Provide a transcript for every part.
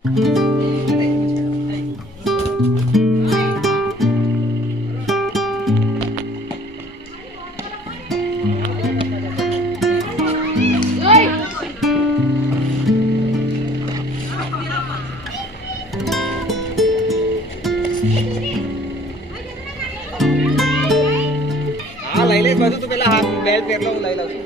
લઈ લે બધું તો પેલા હાથ બેલ્ટ પહેરલો હું લઈ લઉં છું.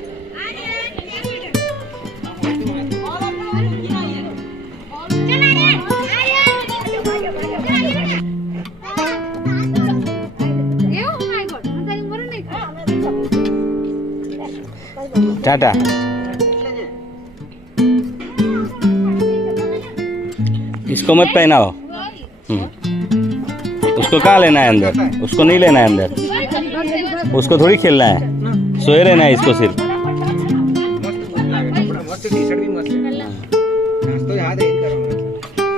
टाटा। इसको मत पहनाओ। उसको कहाँ लेना है अंदर? उसको नहीं लेना है अंदर, उसको थोड़ी खेलना है, सोए रहना है इसको सिर्फ।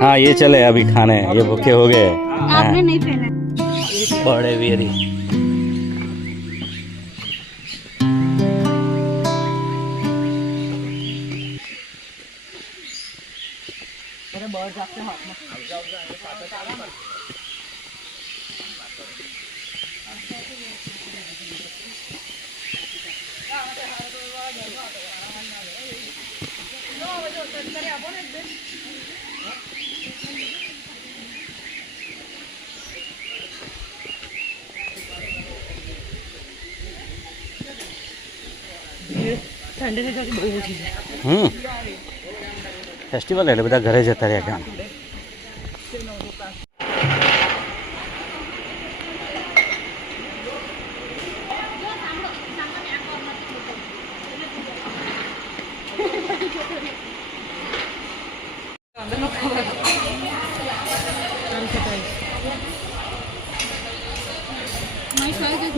हाँ ये चले अभी खाने, ये भूखे हो गए। आपने नहीं पहना। बड़े वेरी फेस्टिवल એટલે બધા ઘરે જતા રહ્યા કામ.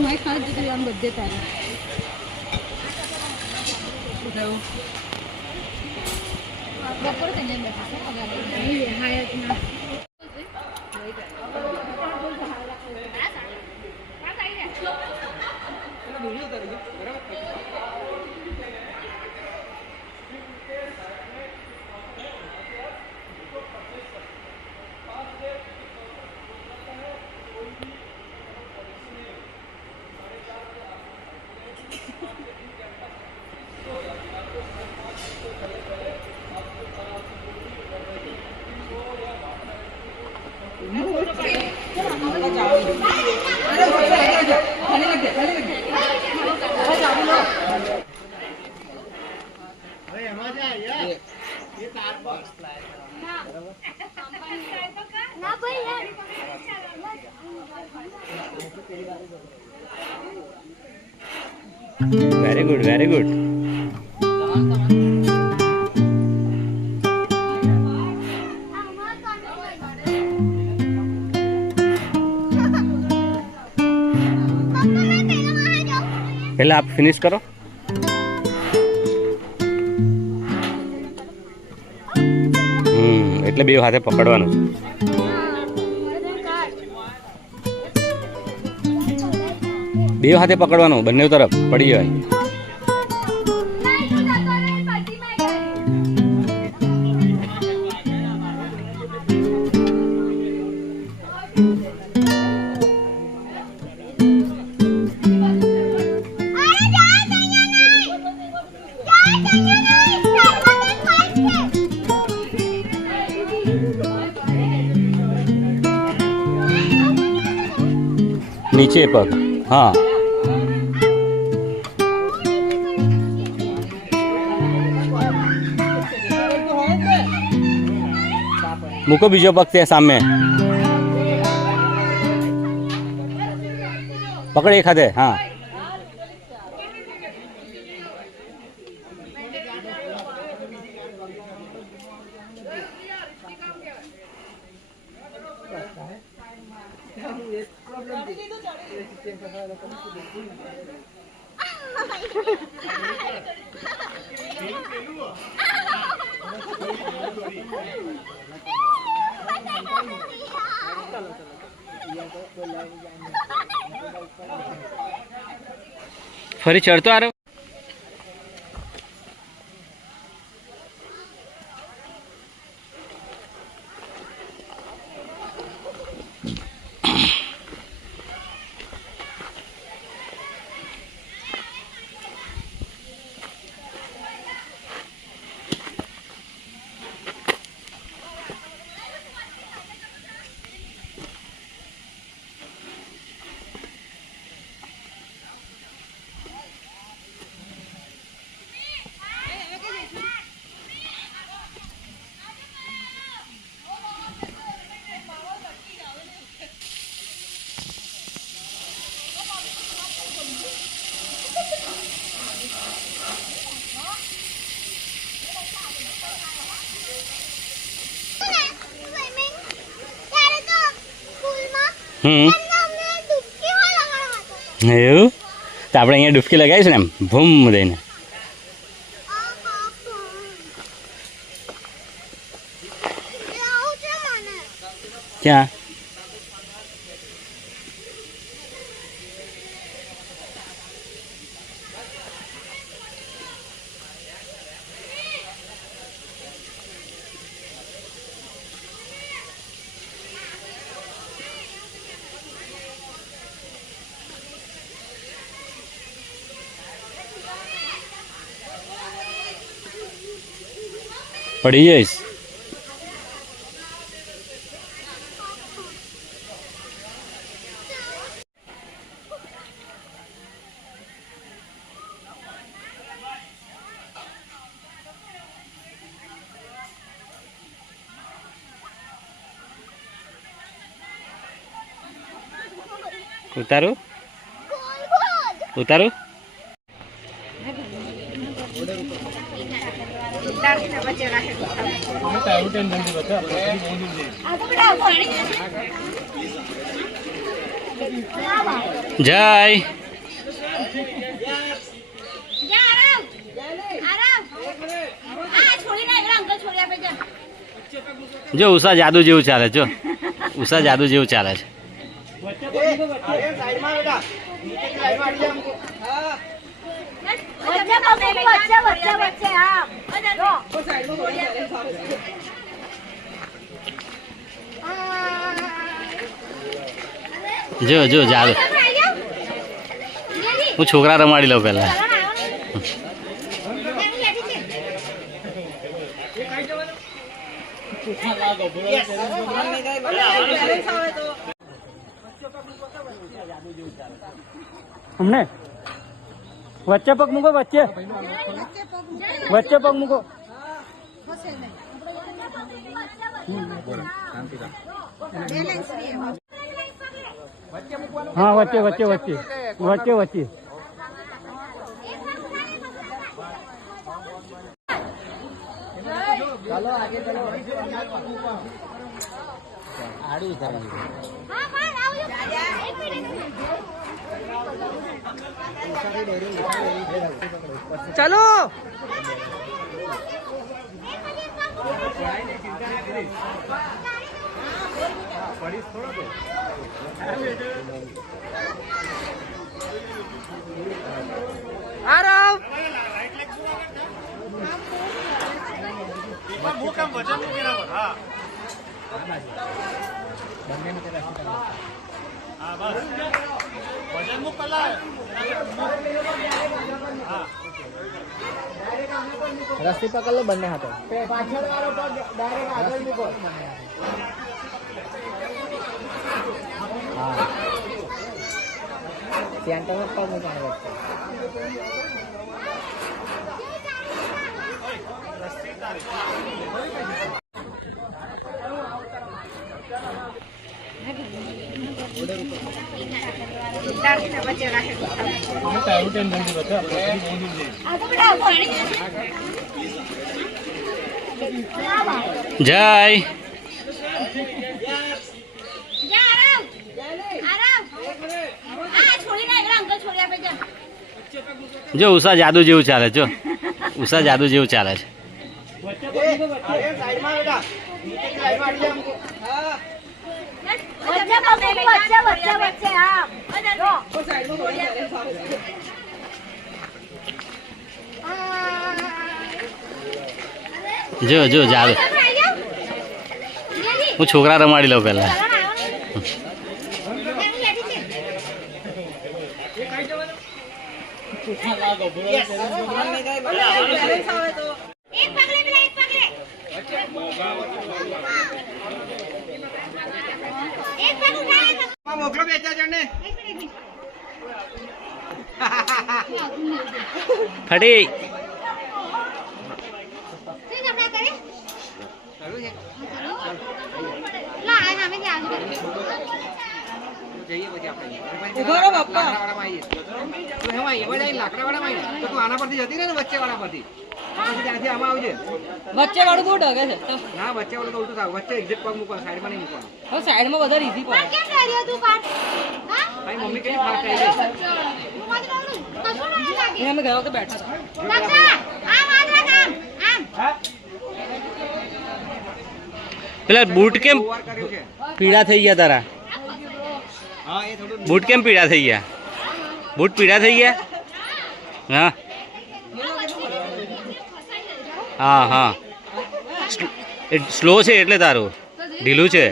My father did it on birthday time. બપોર કન્યા બેઠા છે હાયતના वेरी गुड वेरी गुड. पहले आप फिनिश करो. એટલે બે હાથે પકડવાનું છે. બે હાથે પકડવાનું બંને તરફ પડી જાય. नीचे पग हाँ મૂકો બીજો પગ ત્યાં સામે પકડ એક હાથે હા ફરી ચડતો આ રહ્યો. એવું તો આપણે અહીંયા ડૂબકી લગાવીશું ને એમ ભૂમ દઈને. ક્યાં? પડી જઈશ. ઉતારું ઉતારું. જય જો ઉષા જાદુ જેવું ચાલે. જો ઉષા જાદુ જેવું ચાલે છે. જો જો જાદુ. હું છોકરા રમાડી લઉં પેલા. અમને વચ્ચે પગ મૂકો. વચ્ચે વચ્ચે પગ મૂકો. હા વચ્ચે વચ્ચે વચ્ચે વચ્ચે વચ્ચે. ચાલો આગે ચલો. આડી થાય. ચલો આરામ. રસ્સી પકડ લો બંને હાથે. પાછળ વાળો પગ ડાયરેક્ટ આગળ મૂકો. હા સેન્ટરમાં પગ મૂકવાનો વચ્ચે. જય જો ઉષા જાદુ જેવું ચાલે. જો ઉષા જાદુ જેવું ચાલે છે. જો જો જાદુ. હું છોકરા રમાડી લઉં પેલા. મોકલો બે ચાર જણને. ફટી લાકડા વાળા માં તો તું આના પરથી જતી રહે ને વચ્ચે વાળા પરથી. ત્યાંથી આમાં આવજે. વચ્ચે વાળું બહુ ડગે છે તો ના વચ્ચે ઓલું તો ઉલટું થાવ. વચ્ચે એક્ઝેક્ટ પગ મૂકવાનો, સાઈડમાં નહીં મૂકવાનો. હવે સાઈડમાં વધારે ઈઝી પડે કેમ કર્યો તું પાર હા તારી મમ્મી કેટલી ફાસ્ટ આવી છે. હું મત કરું કશું ના લાગે એ અમે ગયા વખતે બેઠા હતા લક્ષા આમ હાથ રાખ આમ પેલા બૂટ કેમ વાર કર્યું છે. પીળા થઈ ગયા તારા? હા એ થોડું બૂટ કેમ પીળા થઈ ગયા? બૂટ પીળા થઈ ગયા? હા હા હા સ્લો છે એટલે તારું ઢીલું છે.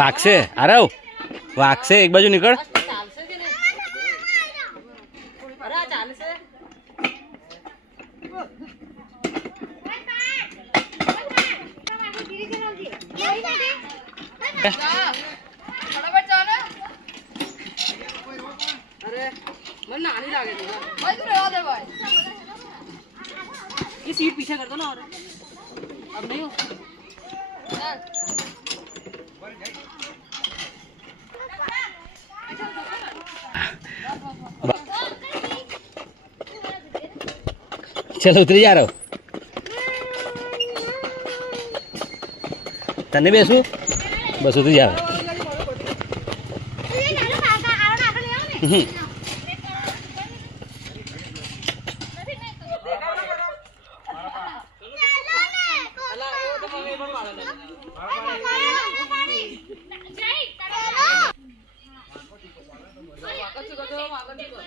વાગશે આરવ, વાગશે. એક બાજુ નીકળ. ચાલશે કે નહીં અરે આ ચાલશે અરે મને નાની લાગે છે ભાઈ તું રહેવા દે ભાઈ ये सीट पीछे कर दो ना और अब नहीं हो ચલો ઉતરી જા રહો. તને બેસું? બસ ઉતરી જાવ.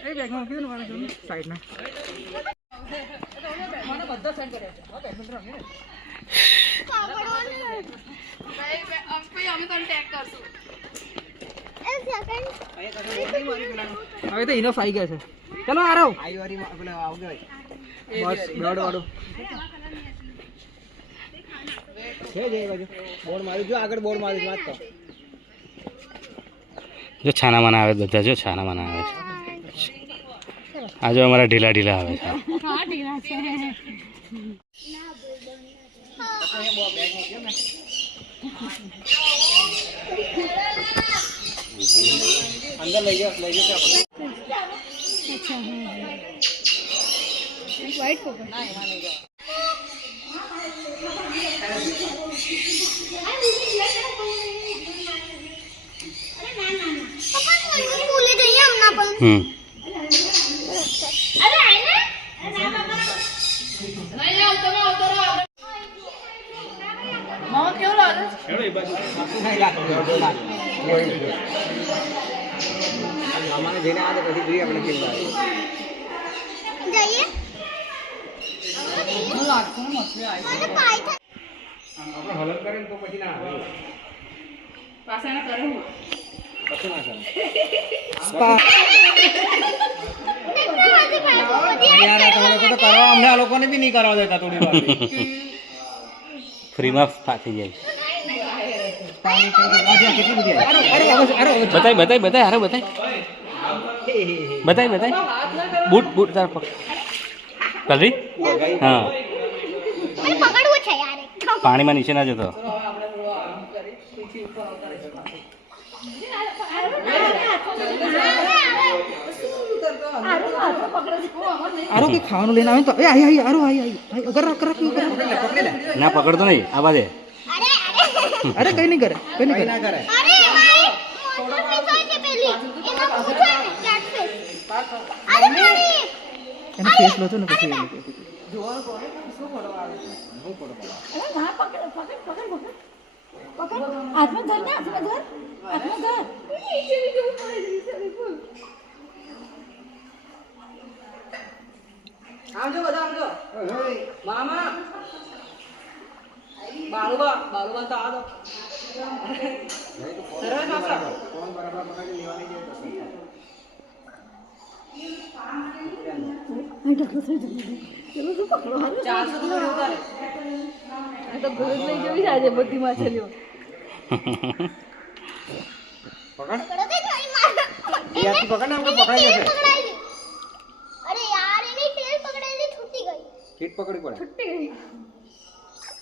એ બેગમાં મૂકી દો ને મારે જોયું સાઈડના. મને બધા સેન્ડ કર્યા છે ઓકે મિત્ર રમીએ હવે તો ઇનફ આવી ગયા છે. ચલો આરવ આઈ વારી પેલા આવજો બસ બ્લડ વાળું છે જે બાજુ બોર્ડ માર્યું જો આગળ બોર્ડ માર્યું વાત તો જો છાના માના આવે બધા, જો છાના માના આવે છે. આ જો અમારા ઢીલા ઢીલા આવે છે. અંદર લઈ જાઓ व्हाइट कोको ના એમાં નહીં જાઓ भूले जाइए हम ना पर अरे आए ना नहीं जाओ उतरो मामा क्यों ला रहे હેડો એ બાજુ નહીં લાગતો અમારે જઈને આ પછી જોઈએ આપણે કેવું લાગે जाइए હું લાગતો ને મસલે આવી अरे पाई था આપણે હલન કરીને તો પછી ના આવે પાછા એના કરે હું કશું ના ચાલે યાર તમે લોકો તો કરવા અમને આ લોકોને બી નહીં કરવા દેતા થોડી વાર ફ્રીમાં ફાટી જાય. પાણી કેટલી બધી બતાય બતાય બતાય હારો બતાય બતાય બતાય. બૂટ બૂટ તાર પગ કલરી. હા अरे पकड़ो छे यार પાણીમાં નીચે ના જતો. આરો કે ખાવાનું લઈને આવે તો એ આઈ આઈ આરો આઈ આઈ અગર રખ રખ પકડી લે ના પકડતો નહીં આ બાજે. अरे અરે કઈ નહીં કરે કઈ નહીં કરે अरे भाई मोटर पीछे से पहली इतना पूछो है कैट फेस अरे भाई એને ફેસ લો તો ને પછી अरे वहां पकड़ पकड़ पकड़ पकड़ पकड़ हाथ में धर ना हाथ में धर नीचे भी क्यों पड़े नीचे बिल्कुल આવજો બધા આવજો મામા બાલુબા તો આ દો સરસ પાછા ફોન બરાબર પકડી લેવાની છે ચારસો તો ઉતારે તો ગોળ લઈ જવી જાય બધી માછલીઓ પકડ पकड़ो दे भाई मार યાર તું પકડ ને આપણે પકડાઈ જશે पकड़ाई ली अरे यार इन्हें टेल पकड़ाई ली छूटी गई કીટ પકડી પડે छूटी गई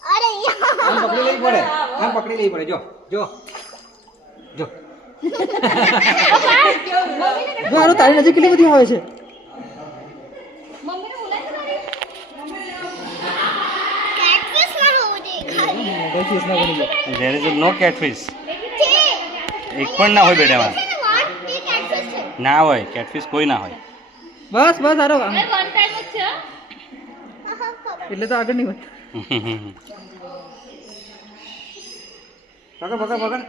આમ પકડી લેવી પડે, આમ પકડી લેવી પડે. જો જો જો જો આરો તારી નજીક કેટલી બધી આવે છે. મમ્મીને બોલાય છે તારી મોબાઈલ ફીસ ના બની જાય. There is no catfish. એક પણ ના હોય બેટામાં. ના હોય કેટફિશ કોઈ ના હોય. બસ બસ આરો વન ટાઈમ જ છે એટલે તો આગળ નહીં વધતા. પકડ પકડ પકડ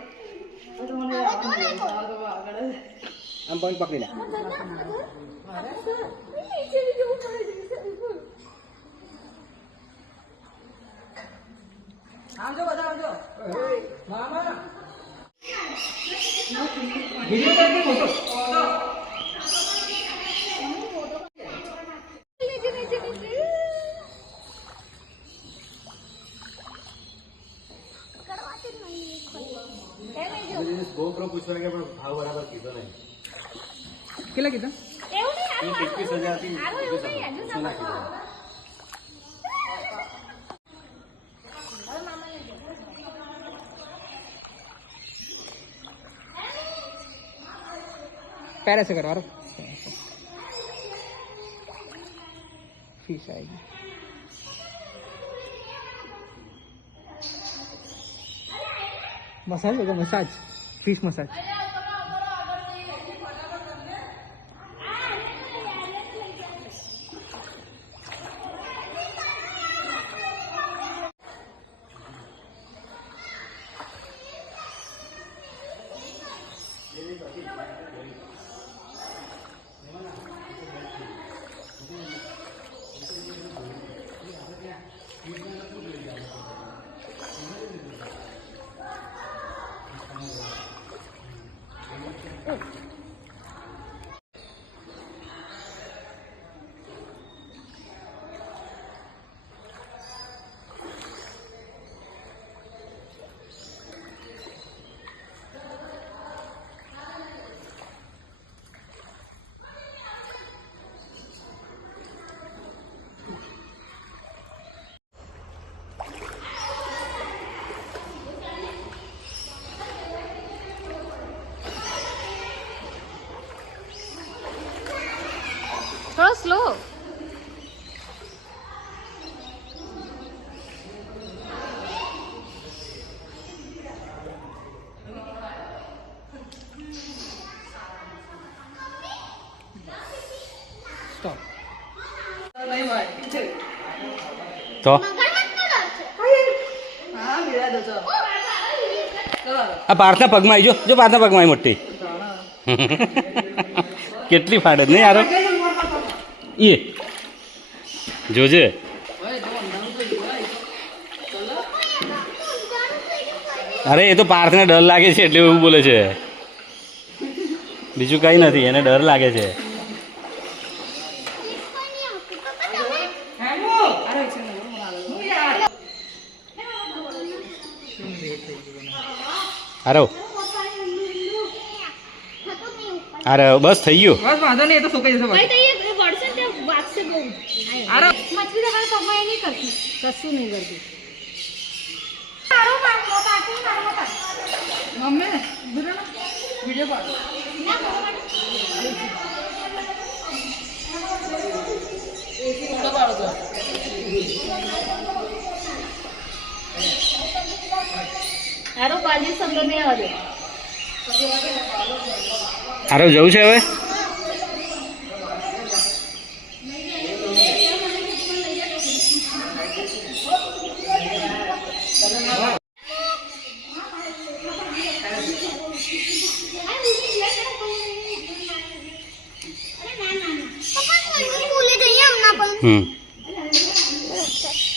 આમ પણ પકડી લે. આવજો બધા આવજો. મામા વિડિયો કરકે ફોટો કેટલા કીધા? એવું નહીં આરો 21,000 થી આરો એવું નહીં હજુ ના पैर ऐसे करवा रो. फीस आएगी. मसाज होगा, मसाज फिश मसाज. થોડો સ્લો Stop. તો આ પાર્થના પગમાં આવી જો પાર્થના પગમાં આવી મોટી કેટલી ફાડે નહીં યાર એ જોજે. અરે એ તો પાર્થને ડર લાગે છે એટલે એવું બોલે છે, બીજું કઈ નથી, એને ડર લાગે છે. અરે બસ થઈ ગયું. બસ વાંધો નહીં, એ તો સુકાઈ જશે. ભાઈ તો એ વળશે ને તે વાગશે બહુ. આરો મછલી તમારા પગમાં એ નહીં કરતી. કશું નહીં કરતી. મારો મારો કાકી મારો કાકા મમ્મી વિડિયો પાડો. ના મારો આરો બાજી સંદર નહીં આવે. આરો જવું છે હવે.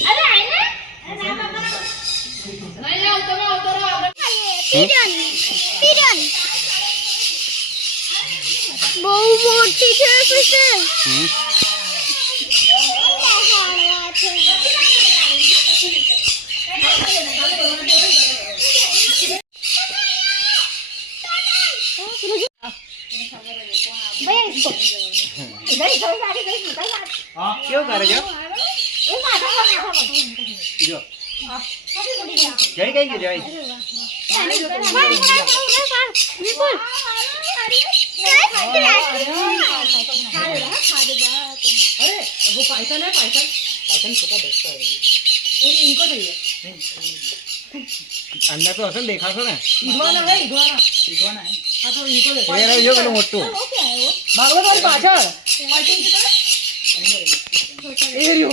અરે આઈને નહીં આવતો આગળ. પિરન બહુ મોટી છે ફિશર. કેવું કરે છે? એ માથા પર જો જય કઈ ગયો જય अरे वो पाइथन है पाइथन पाइथन छोटा बच्चा है और इनको चाहिए અંદર તો અસલ દેખાશો ને इगवाना है इगवाना इगवाना है हाँ तो इनको दे એ રહ્યો પેલું મોટું मांगो तो पाछळ पाइथन की तरह ए रियो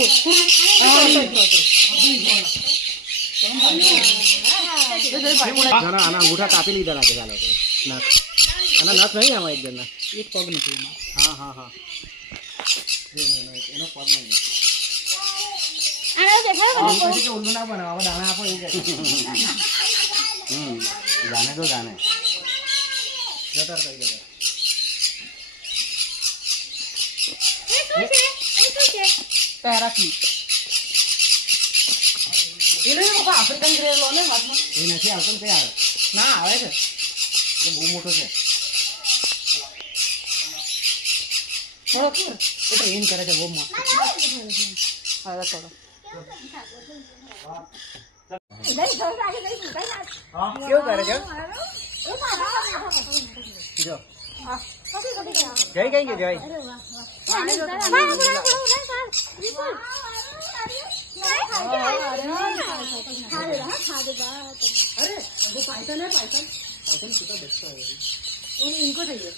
આના અંગૂઠા કાપી લીધા લાગે ચાલો તો નખ આના નખ નહીં આમાં એક જણના एक पग नहीं હા હા હા એનો પગ નહીં પછી કે ઊંધું ના બનાવો આવા દાણા આપો એવું કહે જાણે તો જાણે જતર થઈ જતા पैरा की ये ले बाबा अफ्रीकन ग्रे लो ने हाथ में એ નથી આવતો ને કઈ આવે ना आवे છે એ બહુ મોટો છે થોડો કે એ ટ્રેન કરે છે બહુ મસ્ત આવા થોડો કેવું કરે છે જો જય કઈ ગયો જય अरे वो पाइथन है पाइथन पाइथन छोटा बच्चा है और इनको चाहिए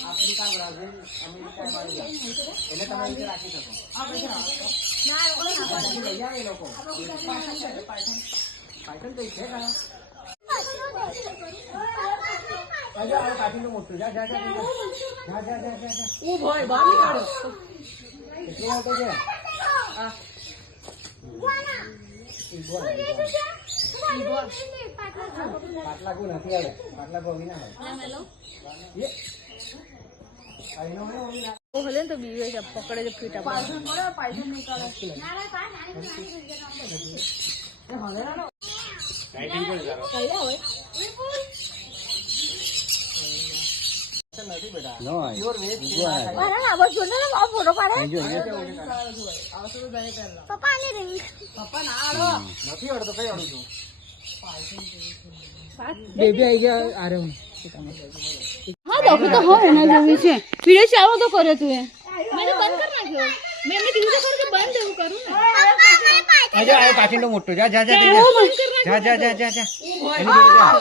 આફ્રિકા બ્રાઝિલ અમેરિકા એને તમે રીતે રાખી શકો લઈ આવે એ લોકો પાયથન કઈ છે કાં કાઢીને મોટું જા જા જા જા જા જા જા જા ओ भाई बाहर निकालो કેટલો મોટો છે પાટલા કોઈ નથી આવે પાટલા કોઈ ના આવે वो हले तो बीवे जब पकड़े जब पीटा पाइथन बोले पाइथन निकालो રાઇટિંગ કરી જારો નથી બેટા નો પ્યોર વેજ છે पप्पा ना आलो નથી અડતો કઈ અડું છું बेबी आई गया आ रहे हूं हाँ देखो तो हो ना जो पीछे वीडियो चालू तो करे तू मैंने बंद करना क्यों मैंने किसी से करके बंद है वो करूं ना આજે આયો કાચીનો મોટો જા જા જા જા જા જા જા જા જા એની જોડે જા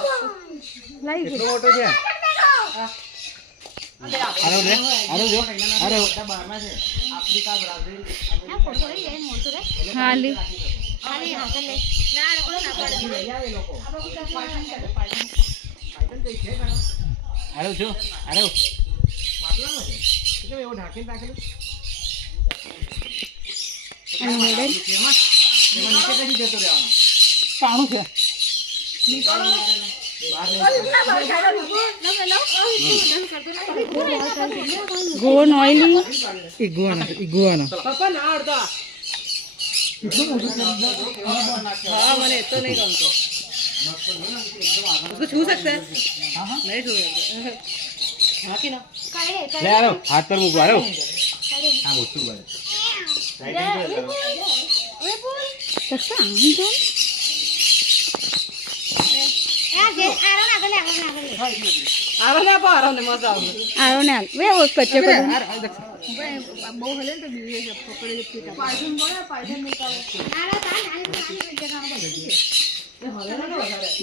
लाइक કેટલો મોટો છે આરો લે આરો જો આરો બહારના છે આફ્રિકા બ્રાઝિલ हाँ ली આરો જો આરો માટલામાં છે એટલે એવો ઢાંકીને રાખેલું એમાં નીચે કઈ જતો રહેવાનો પાણું છે गोन ऑयली इगुआना पप्पा ना अड़ता हाँ मैंने तो नहीं गमतो उसको छू सकते हैं नहीं छू सकते हाँ कि ना લે આરો હાથ પર મૂકો આરો આ મોટું બને રાઈટિંગ કરો सकता हम तो आरो ना पा आरो ने मजा आवे आरो ना वे वो बच्चे को बहु हले तो बीवे जब पकड़े जब पीटा पाइथन बोले पाइथन निकालो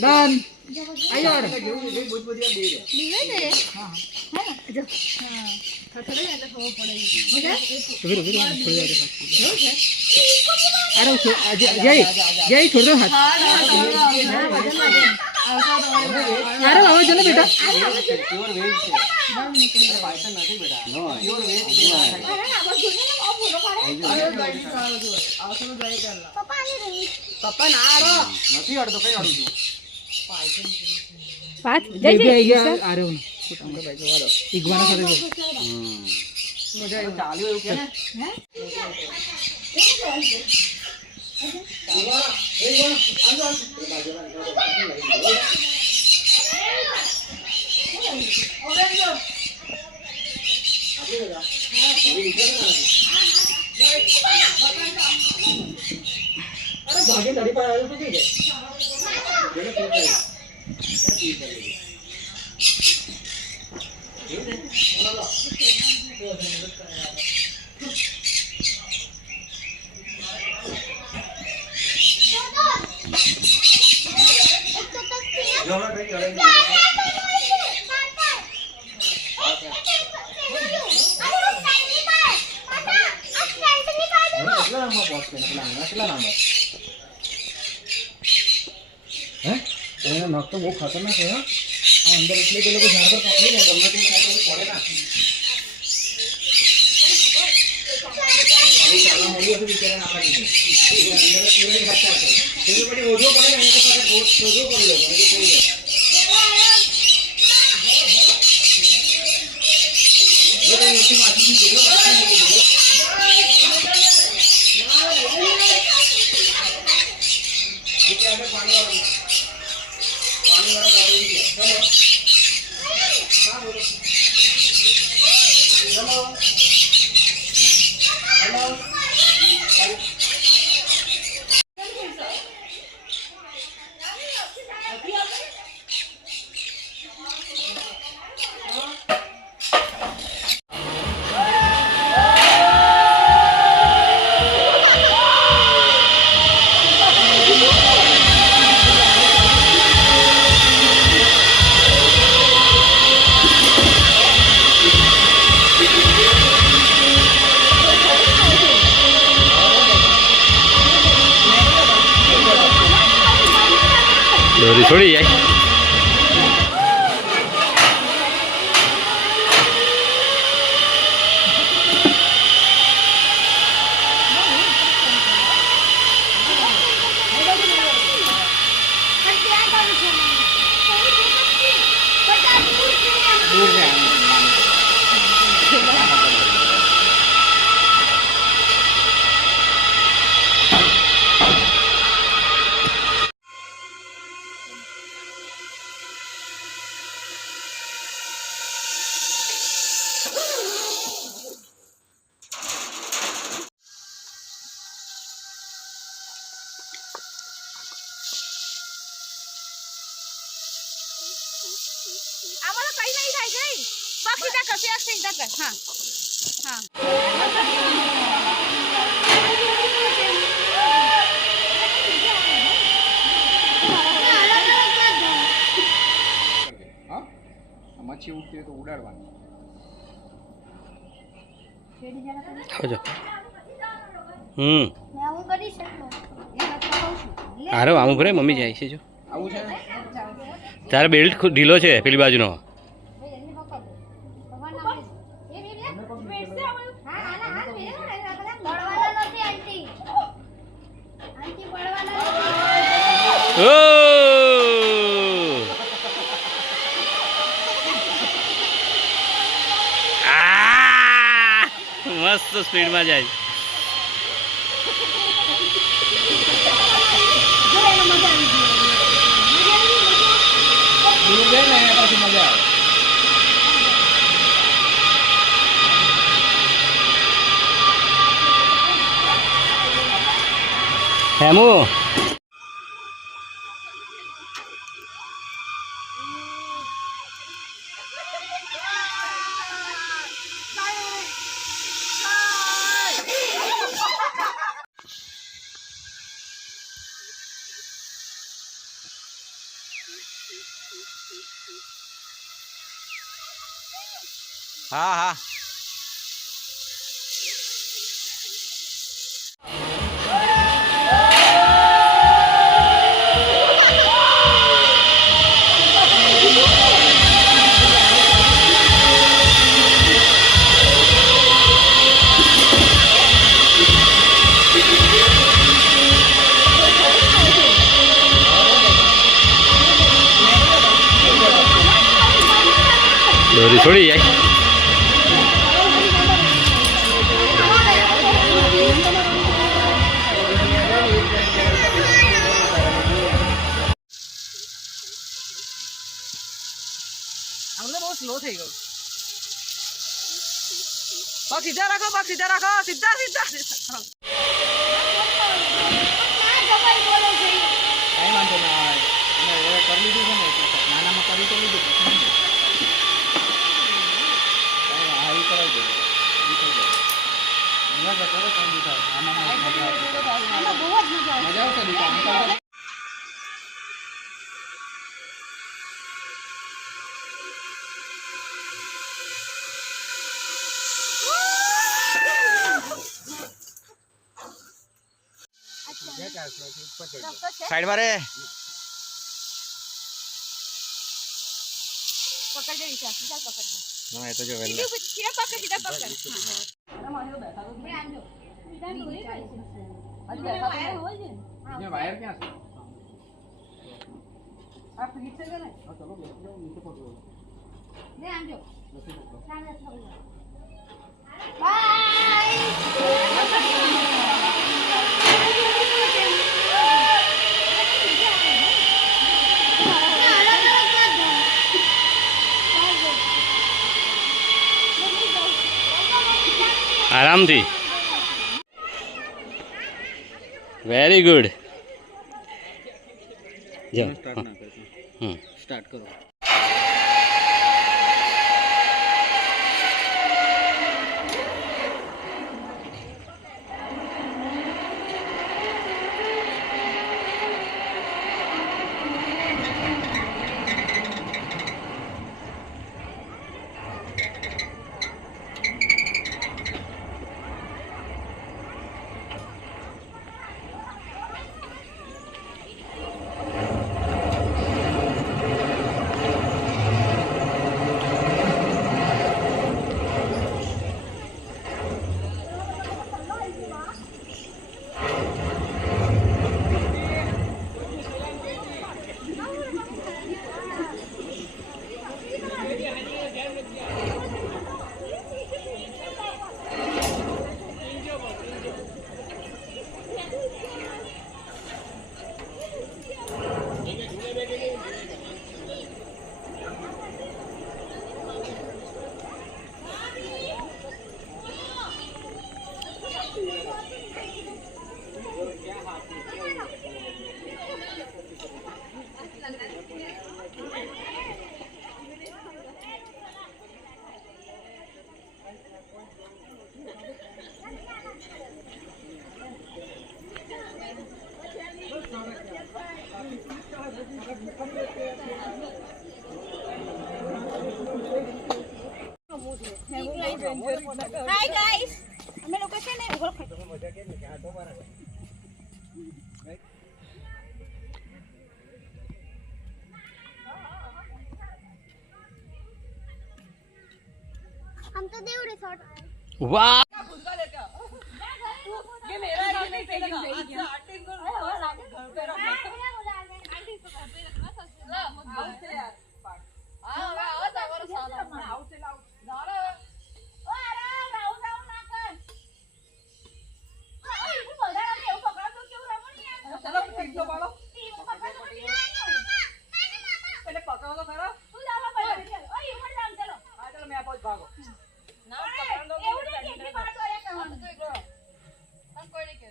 डन आयो आरो बहुत बढ़िया दे रे बीवे दे हां है ना जो हां थोड़े એટલે ખબર પડે આરો જય જય છોડ દો હાથ अरे बाबा चलो बेटा પ્યોર વેજ છે પાયથન નથી બેટા નો પ્યોર વેજ છે पप्पा ना आरो નથી અડતો કઈ અડું છું पाँच जय जय आ रहे हो इगवाना करे जो मजा आयो चाल्यो એવું કે ને નખ તો બહુ ખતરનાક હોય અંદર, એટલે કે લોકો ઝાડ પર પકડી જાય ગમે તે પડે ના. ચાલો મળી હશે બિચારા આપણા અંદર પૂરી ઘટતા છે તે બધી ઓઢો પડે ને તો સાથે ઓઢો પડી લો મને કોઈ દે એ તો મોટી માછી ની જોડો પાણી વાળા ગાડી છે. હા બોલો. Hello hello. દોરી છોડી જાય. आम्हाला काही नाही खायचंय. बाकी टाका प्याज टाका. हा हा મચ્છી ઉઠતી હોય તો ઉડાડવાની. આવજો. અરે આમ ભરે મમ્મી જાય છે જો. આવું છે તારે બેલ્ટ ઢીલો છે પેલી બાજુનો. મસ્ત સ્પીડમાં જાય. દૂર ગઈ ને એના પછી મજા આવે. હેમુ હા હા દોરી છોડી જાય. આપણે બહુ પગ સીધા રાખો સીધા સીધા સીધા કઈ વાંધો ના આવે અને કરી લીધું છે ને નાનામાં કરી તો લીધું આવી કરાવી દે મજા કરો કઈ દીધા આમાં મજા આવશે દીધા સાઈડ માં રે પકડજે વિચાર ચાલ પકડજે ના એ તો જો વેલ સીધા પકડ ये वायर क्या है आप नीचे गए हां चलो नीचे पकड़ो ले आंजो આરામથી વેરી ગુડ જો स्टार्ट करो હાય ગાઈસ અમે લોકો છે ને ઉભો हम तो देव रिसोर्ट વાહ ये मेरा ये नहीं चलेगा अच्छा आंटी को घर पे रखो आंटी को घर पे रखना सबसे आउट से यार हां હવે આવો તમારો સાથ આઉટ से लाउट જારો ઓ અરે રાઉન્ડ રાઉન્ડ ના કર ઓય હું બધાને એવું પકડતો કેવું રમણી યાર चलो टीम तो पालो ટીમ પકડતો पहले पकड़ो तो खरा તું જાવા પડે ચાલ ઓય ઉપર જામ ચલો हां चलो मैं पहुंच भागो ના પકડ લો એવું નહીં કેટલી વાર તો એક કરવાનું તો એકલો બસ કોઈ નહીં કે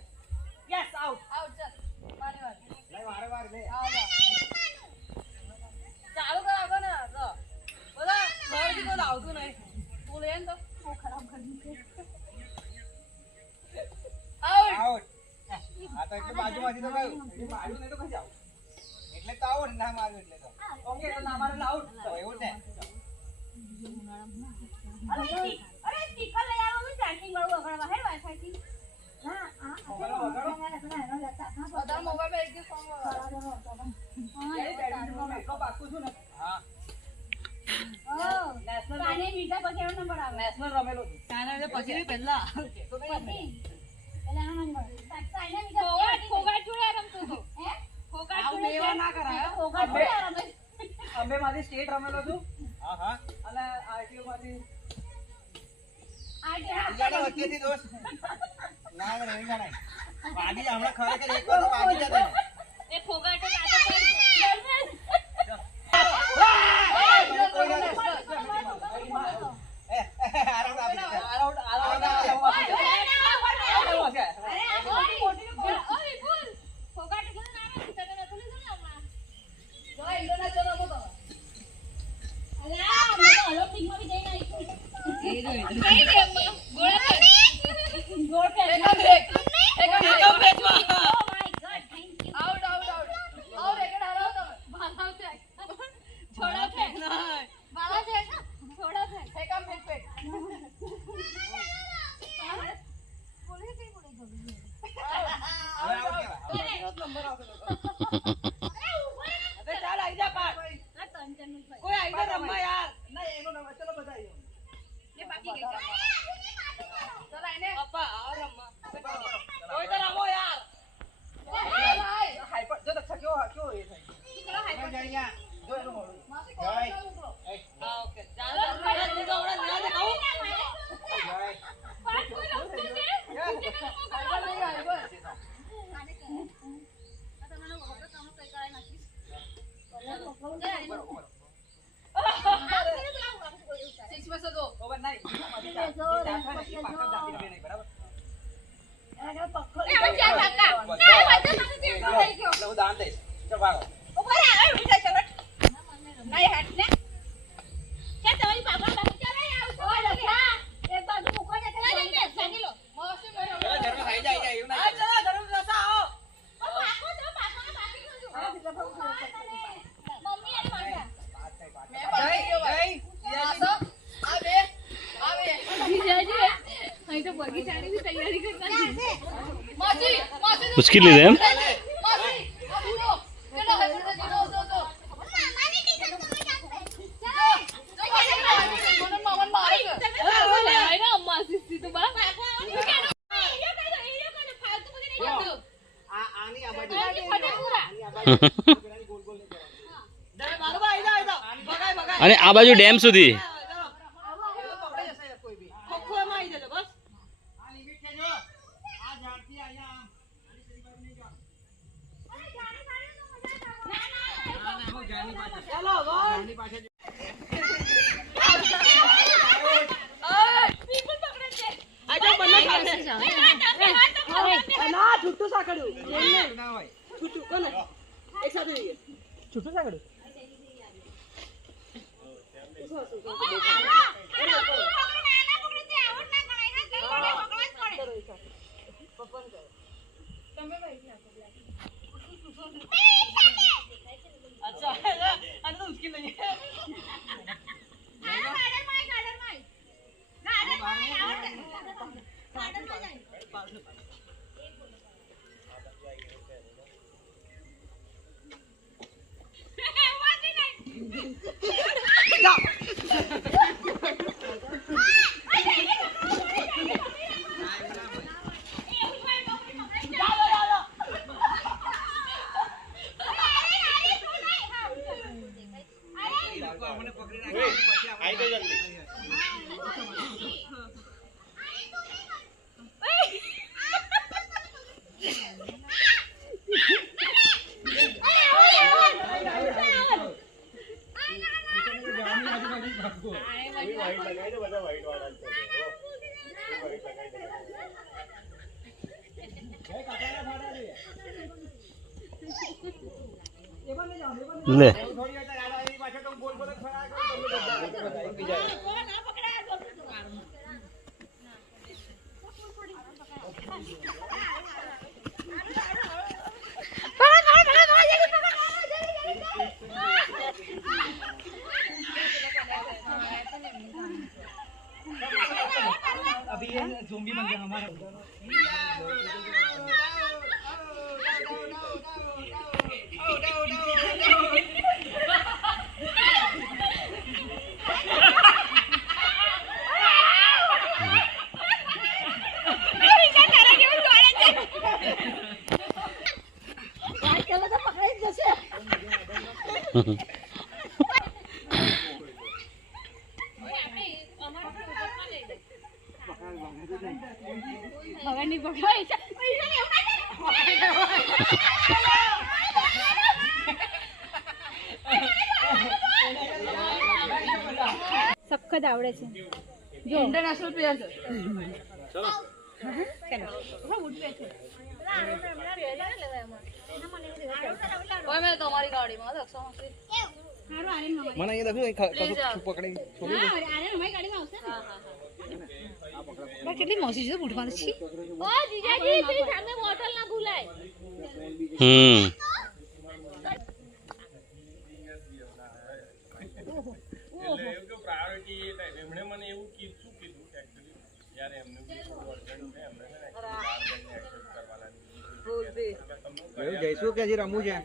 यस आउट આઉટ ચાલ મારી વાત नहीं मारे मार ले આવો ચાલુ કર આગળ ને તો બોલા ઘર કી તો આવતું નહીં તું લે ને તો બહુ ખરાબ કરી છે આઉટ आउट हां तो એટલે બાજુમાંથી તો ગયું એ માર્યું નહીં તો કઈ જાવ એટલે તો આઉટ ના માર્યું એટલે તો ઓકે તો ના મારે આઉટ તો એવું ને અરે સ્ટીકર લઈ આવો હું ચાર્જિંગ વાળું વગાડવા હે વાઈફાઈ થી ના આ વગાડો વગાડો બધા મોબાઈલ પર એક જ સોંગ એ બેડમિન્ટન મેચનો પાકું છું ને હા નેશનલ કાને બીજા પછી એનો નંબર આવે નેશનલ રમેલો છું કાને પછી પહેલા તો કઈ પેલા નંબર સાઈના બીજા કોગાટ જોડે રમતો તો હે કોગાટ જોડે મેવા ના કરાય કોગાટ જોડે રમે અંબે માંથી સ્ટેટ રમેલો છું હા હા અને આરટીઓ માંથી જાણે વચ્ચેથી દોસ્ત ના મને નહીં જાણે વાગી હમણાં ખરેખર એક વાર તો વાગી જતો એ કોગાટ કાચો પડી આરામ મુશ્કેલ લીધે એમ અને આ બાજુ ડેમ સુધી લે अभी ये ज़ोंबी बन गया हमारा સખત આવડે છે જો ઇન્ટરનેશનલ પ્લેયર છે ચલો ઓય મે તમારી ગાડીમાં દક્ષો મને એ દખ્યું કશું પકડી છોડી દે આરે અમારી ગાડીમાં આવશે ને હા કેટલી મોસી છે બૂટ મારે છી ઓ જીજાજી પેલી સામે બોટલ ના ભૂલાય. જઈશું કે હજી રમવું છે?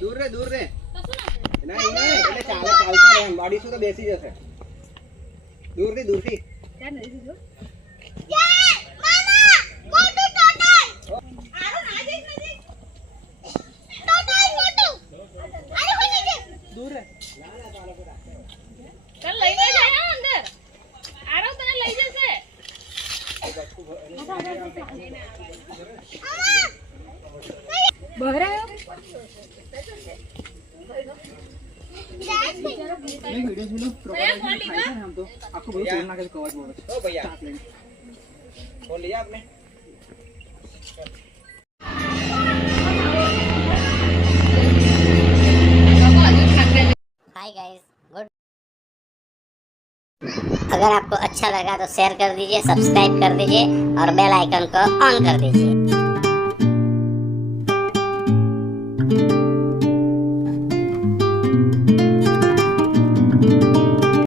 દૂર રે દૂર રે. નહીં એટલે ચાલતો રહે એમ. અડીશું તો બેસી જશે. દૂરથી દૂરથી. દૂર રે. તને લઈને જાય અંદર. આરો તને લઈ જશે. બહાર આવ્યો ओ भैया फोन लिया आपने? Hi guys good. अगर आपको अच्छा लगा तो शेयर कर दीजिए, सब्सक्राइब कर दीजिए और बेल आइकन को ऑन कर दीजिए।